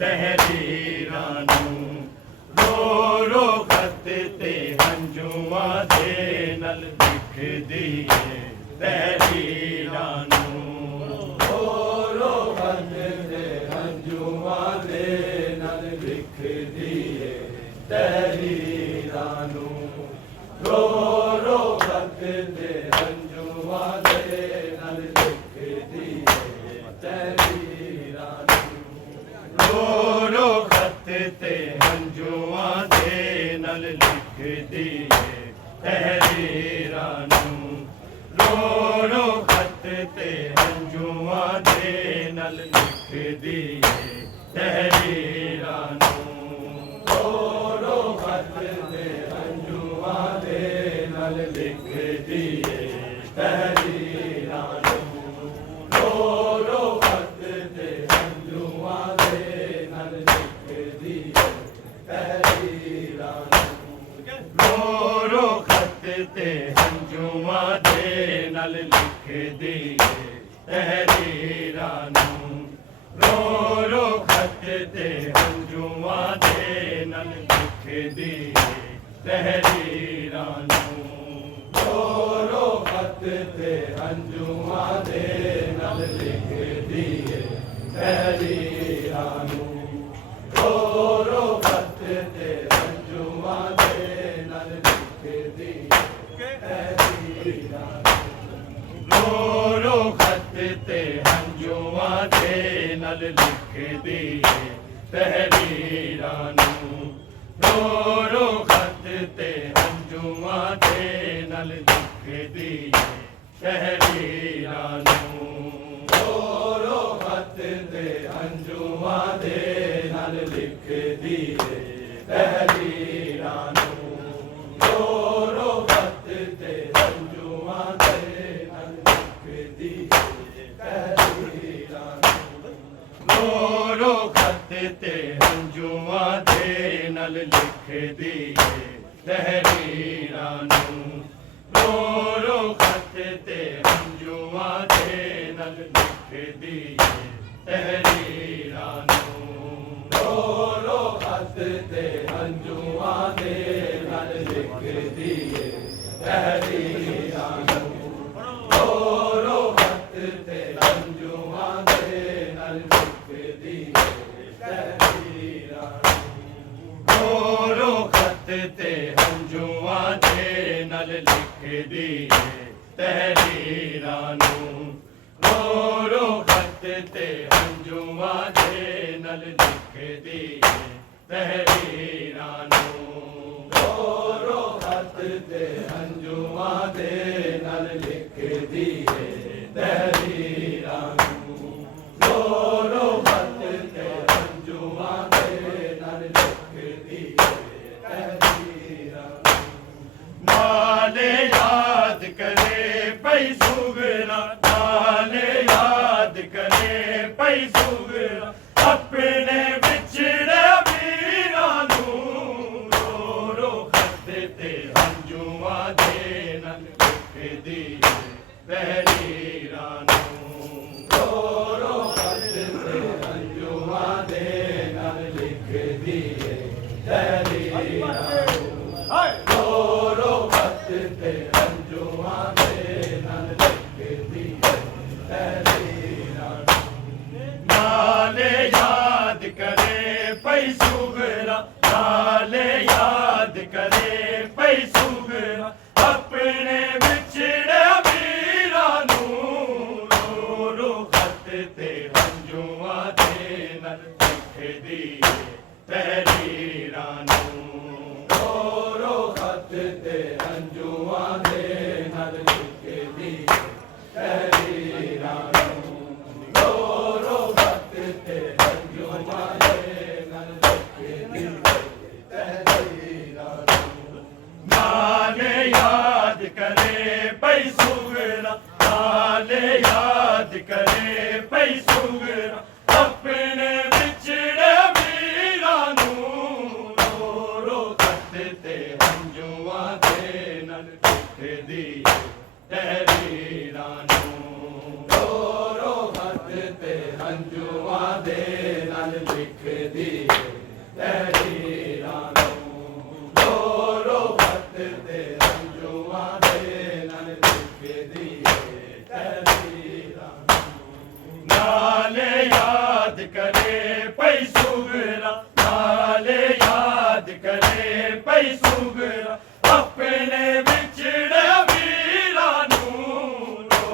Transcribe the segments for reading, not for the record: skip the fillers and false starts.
ਤਹਿਰੀਰਾਂ ਨੂੰ ਰੋ ਰੋ ਖਤ ਤੇ ਹੰਝੂਆਂ ਦੇ ਨਾਲ ਲਿਖਦੀ ਏ ਤਹਿਰੀਰਾਂ ਨੂੰ ਰੋ ਰੋ ਖਤ ਤੇ ਹੰਝੂਆਂ ਦੇ ਨਾਲ ਲਿਖਦੀ ਏ ਤਹਿਰੀਰਾਂ ਨੂੰ ਰੋ ਰੋ ਖਤ ਤੇ ਹੰਝੂਆਂ ਦੇ ਨਾਲ ਲਿਖਦੀ ਏ ਤਹਿਰੀਰਾਂ ਨੂੰ ਰੋ ਰੋ ਖਤ ਤੇ ਹੰਝੂਆਂ ਦੇ ਨਾਲ ਲਿਖਦੀ ਏ ਤਹਿਰੀਰਾਂ ਨੂੰ ਰੋ ਰੋ ਖਤ ਤੇ ਹੰਝੂਆਂ ਦੇ ਨਾਲ ਲਿਖਦੀ ਏ ਤਹਿਰੀਰਾਂ ਨੂੰ ਰੋ ਰੋ ਖਤ ਤੇ ਹੰਝੂਆਂ ਦੇ ਨਾਲ ਲਿਖਦੀ ਏ ਤਹਿਰੀਰਾਂ ਨੂੰ ਰੋ ਰੋ ਖਤ ਤੇ ਹੰਝੂਆਂ ਦੇ ਨਾਲ ਲਿਖਦੀ ਏ ਤਹਿਰੀਰਾਂ ਨੂੰ ਰੋ ਰੋ ਖਤ ਤੇ ਹੰਝੂਆਂ ਦੇ ਨਾਲ ਲਿਖਦੀ ਏ ਤਹਿਰੀਰਾਂ ਨੂੰ ਰੋ ਰੋ ਖਤ ਤੇ ਹੰਝੂਆਂ ਦੇ ਨਾਲ ਲਿਖਦੀ ਏ ਤਹਿਰੀਰਾਂ ਨੂੰ ਰੋ ਰੋ ਖਤ ਤੇ ਹੰਝੂਆਂ ਦੇ ਨਾਲ ਲਿਖਦੀ ਏ ਤਹਿਰੀਰਾਂ ਨੂੰ ਰੋ ਰੋ ਖਤ ਤੇ ਹੰਝੂਆਂ ਦੇ ਨਾਲ ਲਿਖਦੀ ਏ ਤਹਿਰੀਰਾਂ ਰੋ ਰੋ ਖਤ ਤੇ ਹੰਝੂਆਂ ਦੇ ਨਾਲ ਲਿਖਦੀ ਏ ਤਹਿਰੀਰਾਂ ਨੂੰ ਰੋ ਰੋ ਖਤ ਤੇ ਹੰਝੂਆਂ ਦੇ ਨਾਲ ਲਿਖਦੀ ਏ ਤਹਿਰੀਰਾਂ ਨੂੰ ਰੋ ਰੋ ਖਤ ਤੇ ਹੰਝੂਆਂ ਦੇ ਨਾਲ ਲਿਖਦੀ ਏ ਤਹਿਰੀਰਾਂ ਨੂੰ ਰੋ ਰੋ ਖਤ ਤੇ ਹੰਝੂਆਂ ਦੇ ਨਾਲ ਲਿਖਦੀ ਏ ਤਹਿਰੀਰਾਂ ਨੂੰ ਰੋ ਰੋ ਖਤ ਤੇ ਹੰਝੂਆਂ ਦੇ ਨਾਲ ਲਿਖਦੀ ਏ ਤਹਿਰੀਰਾਂ ਨੂੰ ਰੋ ਰੋ ਖਤ ਤੇ ਹੰਝੂਆਂ ਦੇ ਨਾਲ ਲਿਖਦੀ ਏ ਤਹਿਰੀਰਾਂ ਨੂੰ ਰੋ ਰੋ ਖਤ ਤੇ ਹੰਝੂਆਂ ਦੇ ਨਾਲ ਲਿਖਦੀ ਏ ਤਹਿਰੀਰਾਂ ਨੂੰ ਰੋ ਰੋ ਖਤ ਤੇ ਹੰਝੂਆਂ ਦੇ ਨਾਲ ਲਿਖਦੀ ਏ ਤਹਿਰੀਰਾਂ ਨੂੰ ਰੋ ਰੋ ਖਤ ਤੇ ਹੰਝੂਆਂ ਦੇ ਨਾਲ ਲਿਖਦੀ ਏ ਤਹਿਰੀਰਾਂ ਨੂੰ ਰੋ ਰੋ ਖਤ ਤੇ ਹੰਝੂਆਂ ਦੇ ਨਾਲ ਲਿਖਦੀ ਏ ਤਹਿਰੀਰਾਂ ਨੂੰ ਰੋ ਰੋ ਖਤ ਤੇ ਹੰਝੂਆਂ ਦੇ ਨਾਲ ਲਿਖਦੀ ਏ ਤਹਿਰੀਰਾਂ ਨੂੰ ਰੋ ਰੋ ਖਤ ਤੇ ਹੰਝੂਆਂ ਦੇ ਨਾਲ ਲਿਖਦੀ ਏ ਤਹਿਰੀਰਾਂ ਨੂੰ ਨਾਲੇ ਯਾਦ ਕਰੇ ਪਈ ਸੁਗਰਾ ਨਾਲੇ ਯਾਦ ਕਰੇ ਪਈ ਸੁਗਰਾ ਆਪਣੇ ਵਿਛੜੇ ਵੀਰਾਂ ਨੂੰ ਰੋ ਰੋ ਖਤ ਤੇ ਹੰਝੂਆਂ ਦੇ ਨਾਲ ਲਿਖਦੀ ਏ ਤਹਿਰੀਰਾਂ ਨੂੰ ਰੋ ਰੋ ਖਤ ਤੇ ਹੰਝੂਆਂ ਦੇ ਨਾਲ ਲਿਖਦੀ ਏ ਤਹਿਰੀਰਾਂ ਨੂੰ ਰੋ ਰੋ ਖਤ ਤੇ ਹੰਝੂਆਂ ਦੇ ਨਾਲ ਲਿਖਦੀ ਏ ਤਹਿਰੀਰਾਂ ਨੂੰ ਨਾਲੇ ਯਾਦ ਕਰੇ ਪਈ ਸੁਗਰਾ ਨਾਲੇ ਯਾਦ ਕਰੇ ਪਈ ਸੁਗਰਾ ਆਪਣੇ ਵਿਛੜੇ ਵੀਰਾਂ ਨੂੰ ਰੋ ਰੋ ਖਤ ਤੇ ਹੰਝੂਆਂ ਦੇ ਨਾਲ ਲਿਖਦੀ ਏ ਤਹਿਰੀਰਾਂ ਨੂੰ ਰੋ ਰੋ ਖਤ ਤੇ ਹੰਝੂਆਂ ਦੇ ਨਾਲ ਲਿਖਦੀ ਏ ਤਹਿਰੀਰਾਂ ਨੂੰ ਰੋ ਰੋ ਖਤ ਤੇ ਹੰਝੂਆਂ ਦੇ ਨਾਲ ਲਿਖਦੀ ਏ ਤਹਿਰੀਰਾਂ ਨੂੰ ਨਾਲੇ ਯਾਦ ਕਰੇ ਪਈ ਸੁਗਰਾ ਨਾਲੇ ਯਾਦ ਕਰੇ ਪਈ ਸੁਗਰਾ ਆਪਣੇ ਵਿਛੜੇ ਵੀਰਾਂ ਨੂੰ ਰੋ ਰੋ ਖਤ ਤੇ ਹੰਝੂਆਂ ਦੇ ਨਾਲ ਲਿਖਦੀ ਏ ਤਹਿਰੀਰਾਂ ਨੂੰ ਰੋ ਰੋ ਖਤ ਤੇ ਹੰਝੂਆਂ ਦੇ ਨਾਲ ਲਿਖਦੀ करे पई सुगरा अपने विछड़े वीरां नूं रो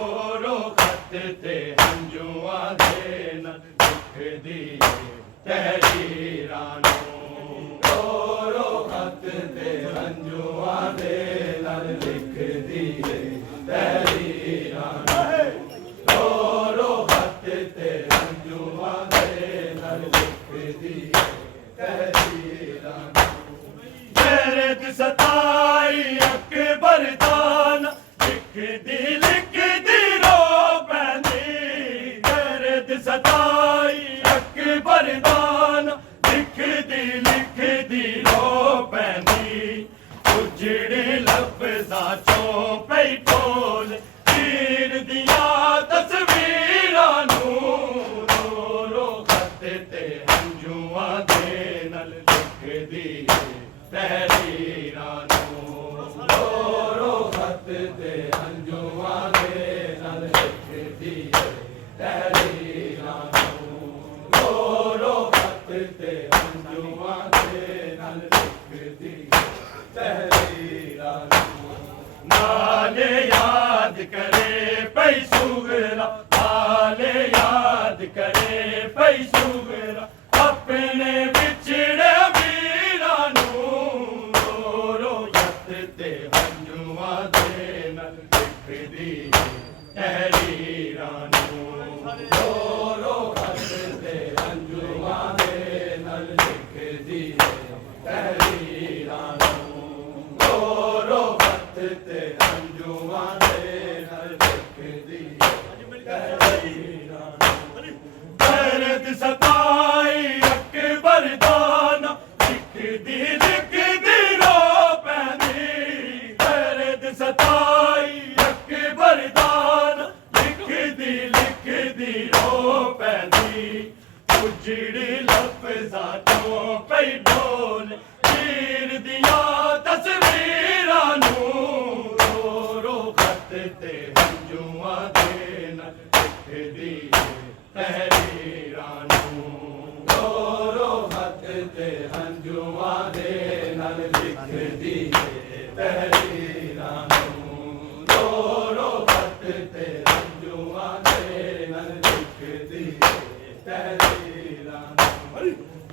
रो खत ते हंजुआं दे नाल लिखदी तहरीरां नूं रो रो खत ते हंजुआं दे नाल लिखदी तहरीरां रो रो खत ते हंजुआं दे नाल लिखदी तहरीरां गैरत सताई अकबर दान लिखदी रो पैंदी गैरत सताई अकबर दान लिखदी रो पैंदी उजड़े लफ्ज़ां चों पई टोल तीर दियां तस्वीरां नूं रो रो खत ते हंजुआं दे नाल लिखदी तहरीरां नूं रो रो खत ते हंजुआं दे नाल लिखदी तहरीरां रो रो खत ते हंजुआं दे नाल लिखदी तहरीरां नाले याद करे पई सुगरा नाले याद करे पई सुगरा अपने विछड़े वीरां नूं रो रो खत ते हंजुआं दे नाल लिखदी तहरीरां नूं रो रो खत ते हंजुआं दे नाल लिखदी तहरीरां रो रो खत ते हंजुआं दे नाल लिखदी तहरीरां गैरत सताई अकबर दान लिखदी रो पैंदी गैरत सताई अकबर दान लिखदी रो पैंदी उजड़ी लफ्ज़ां चों पई डोल तीर दियां तस्वीरां नूं रो रो खत ते हंजुआं दे नाल लिखदी तहरीरां नूं रो रो खत ते हंजुआं दे नाल लिखदी तहरीरां रो रो खत ते हंजुआं दे नाल लिखदी तहरीरां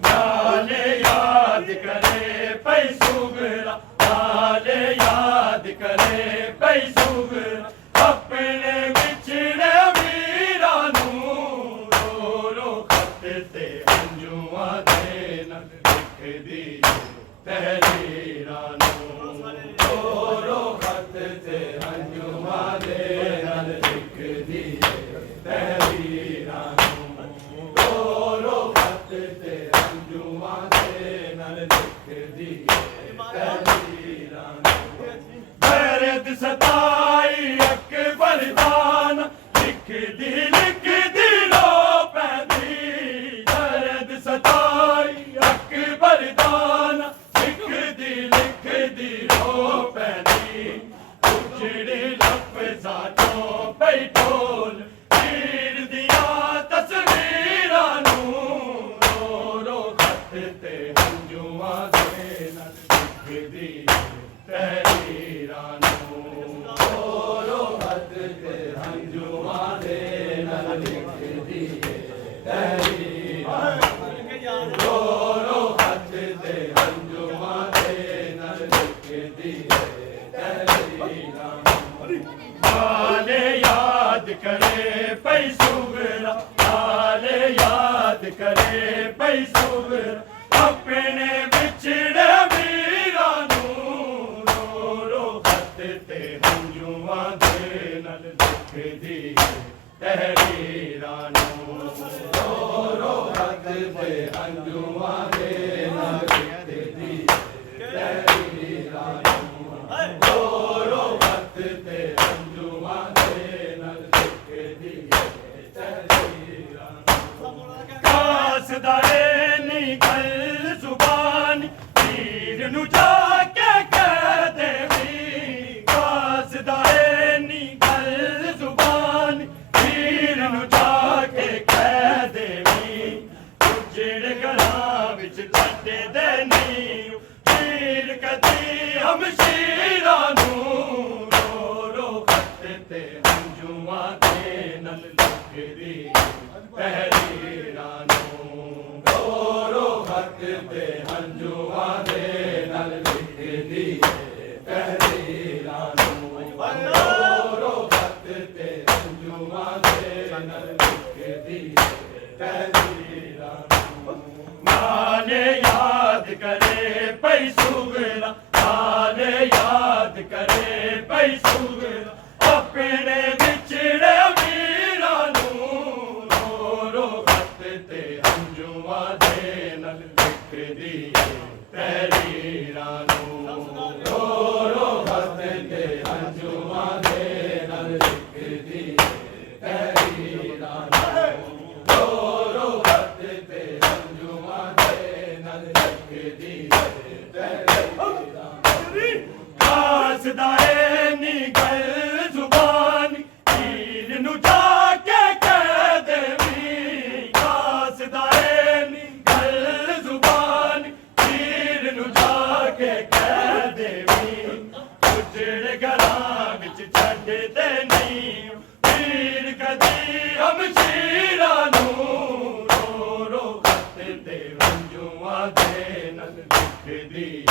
नाले याद करे पई सुगरा नाले याद करे पई सुगरा अपने विछड़े वीरां नूं रो रो खत ते हंजुआं दे नाल लिखदी तहरीरां नूं रो रो खत ते हंजुआं दे नाल लिखदी तहरीरां रो रो खत ते हंजुआं दे नाल लिखदी तहरीरां गैरत सताई अकबर दान लिखदी रो पैंदी गैरत सताई अकबर दान लिखदी रो पैंदी उजड़े लफ्ज़ां चों पई टोल तीर दियां तस्वीरां नूं रो रो खत ते हंजुआं दे नाल लिखदी तहरीरां नूं रो रो खत ते हंजुआं दे नाल लिखदी तहरीरां रो रो खत ते हंजुआं दे नाल लिखदी तहरीरां नाले याद करे पई सुगरा नाले याद करे पई सुगरा अपने विछड़े वीरां नूं रो रो खत ते हंजुआं दे नाल लिखदी तहरीरां नूं रो रो खत ते हंजुआं दे नाल लिखदी तहरीरां रो रो खत ते हंजुआं दे नाल लिखदी तहरीरां कासदारे नी गल जुबान तीर नूं जाके कह देवी कासदारे नी गल जुबान तीर नूं ਹਮਸ਼ੀਰਾਂ ਨੂੰ ਰੋ ਰੋ ਖੱਤ ਤੇ ਹੰਝੂਆਂ ਦੇ ਨਾਲ ਲਿਖਦੀ ਤਹਿਰੀਰਾਂ ਨੂੰ ਰੋ ਰੋ ਖੱਤ ਤੇ ਹੰਝੂਆਂ ਦੇ ਨਾਲ ਲਿਖਦੀ ਤਹਿਰੀਰਾਂ ਨੂੰ ਰੋ ਰੋ ਖੱਤ ਤੇ ਹੰਝੂਆਂ ਦੇ ਨਾਲ ਲਿਖਦੀ ਤਹਿਰੀਰਾਂ ਨੂੰ ਮਾਨੇ ਯਾਦ ਕਰੇ ਪਈ ਸੁਗਰਾ ਮਾਨੇ ਯਾਦ ਕਰੇ ਪਈ ਸੁਗਰਾ ਆਪਣੇ ਵਿਛੜੇ ਵੀਰਾਂ ਨੂੰ ਰੋ ਰੋ ਖੱਤ ਤੇ ਹੰਝੂਆਂ ਦੇ ਨਾਲ ਲਿਖਦੀ ਤਹਿਰੀਰਾਂ ਨੂੰ ਰੋ ਰੋ ਖੱਤ ਤੇ ਹੰਝੂਆਂ ਦੇ ਨਾਲ ਲਿਖਦੀ ਤਹਿਰੀਰਾਂ ਨੂੰ ਰੋ ਰੋ ਖੱਤ ਤੇ ਹੰਝੂਆਂ ਦੇ ਨਾਲ ਲਿਖਦੀ ਤਹਿਰੀਰਾਂ ਕਾਸਦਾਏ ਨੀ ਗੱਲ ਜ਼ੁਬਾਨ ਪੀਰ ਨੂੰ ਜਾ ਕੇ ਕਹਿ ਦੇਵੀਂ ਕਾਸਦਾਏ ਨੀ ਗੱਲ ਜ਼ੁਬਾਨ ਪੀਰ ਨੂੰ ਜਾ ਕੇ ਕਹਿ ਦੇਵੀਂ ਉਜੜ ਘਰਾਂ ਵਿੱਚ ਛੱਡ ਦੇ ਨਹੀਂ ਪੀਰ ਕਦੀ ਹਮਸ਼ੀਰਾਂ ਨੂੰ ਰੋ ਰੋ ਖੱਤ ਤੇ ਹੰਝੂਆਂ ਦੇ ਨਾਲ ਲਿਖਦੀ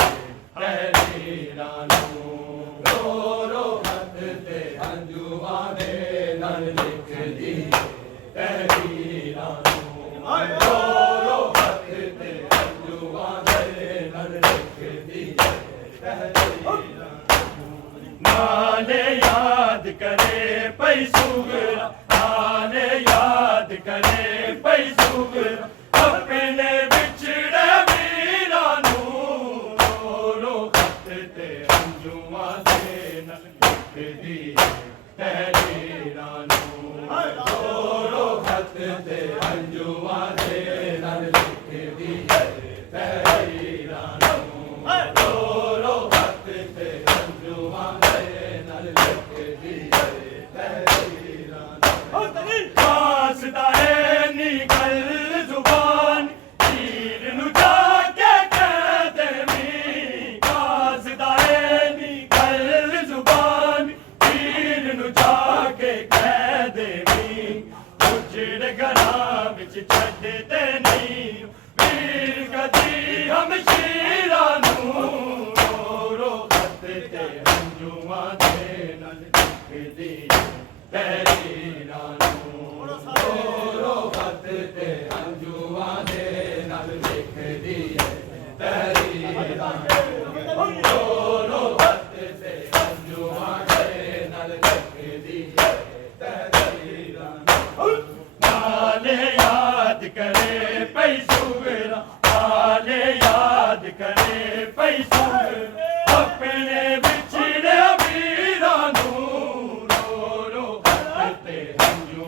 ਤਹਿਰੀਰਾਂ ਨੂੰ ਰੋ ਰੋ ਖੱਤ ਤੇ ਹੰਝੂਆਂ ਦੇ ਨਾਲ ਲਿਖਦੀ ਤਹਿਰੀਰਾਂ ਨੂੰ ਰੋ ਰੋ ਖੱਤ ਤੇ ਹੰਝੂਆਂ ਦੇ ਨਾਲ ਲਿਖਦੀ ਤਹਿਰੀਰਾਂ ਨਾਲੇ ਯਾਦ ਕਰੇ ਪਈ ਸੁਗਰਾ ਨਾਲੇ ਯਾਦ ਕਰੇ ਪਈ ਸੁਗਰਾ ਆਪਣੇ ਵਿਛੜੇ ਵੀਰਾਂ ਨੂੰ ਰੋ ਰੋ ਖੱਤ ਤੇ ਹੰਝੂਆਂ ਦੇ ਨਾਲ ਲਿਖਦੀ ਤਹਿਰੀਰਾਂ ਨੂੰ ਰੋ ਰੋ ਖੱਤ ਤੇ ਹੰਝੂਆਂ ਦੇ ਨਾਲ ਲਿਖਦੀ ਤਹਿਰੀਰਾਂ ਨੂੰ ਰੋ ਰੋ ਖੱਤ ਤੇ ਹੰਝੂਆਂ ਦੇ ਨਾਲ ਲਿਖਦੀ ਤਹਿਰੀਰਾਂ ਨੂੰ ਕਾਸਦਾਏ ਨੀ ਗੱਲ ਜ਼ੁਬਾਨ ਪੀਰ ਨੂੰ ਜਾ ਕੇ ਕਹਿ ਦੇਵੀਂ ਕਾਸਦਾਏ ਨੀ ਗੱਲ ਜ਼ੁਬਾਨ ਪੀਰ ਨੂੰ ਜਾ ਕੇ ਕਹਿ ਦੇਵੀਂ ਉਜੜ ਘਰਾਂ ਵਿੱਚ ਛੱਡ ਤੇ ਨਹੀਂ ਪੀਰ ਕਦੀ ਹਮਸ਼ੀਰਾਂ ਨੂੰ ਰੋ ਰੋ ਖੱਤ ਤੇ ਹੰਝੂਆਂ ਦੇ ਨਾਲ ਲਿਖਦੀ ਤਹਿਰੀਰਾਂ ਨੂੰ ਰੋ ਰੋ ਖੱਤ ਤੇ ਹੰਝੂਆਂ ਦੇ ਨਾਲ ਲਿਖਦੀ ਤਹਿਰੀਰਾਂ ਨੂੰ ਰੋ ਰੋ ਖੱਤ ਤੇ ਹੰਝੂਆਂ ਦੇ ਨਾਲ ਲਿਖਦੀ ਤਹਿਰੀਰਾਂ ਨੂੰ ਨਾਲੇ ਯਾਦ ਕਰੇ ਪਈ ਸੁਗਰਾ ਨਾਲੇ ਯਾਦ ਕਰੇ ਪਈ ਸੁਗਰਾ ਆਪਣੇ ਵਿਛੜੇ ਵੀਰਾਂ ਨੂੰ ਰੋ ਰੋ ਖੱਤ ਤੇ ਹੰਝੂਆਂ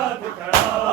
ਯਾਦ ਕਰਾਂ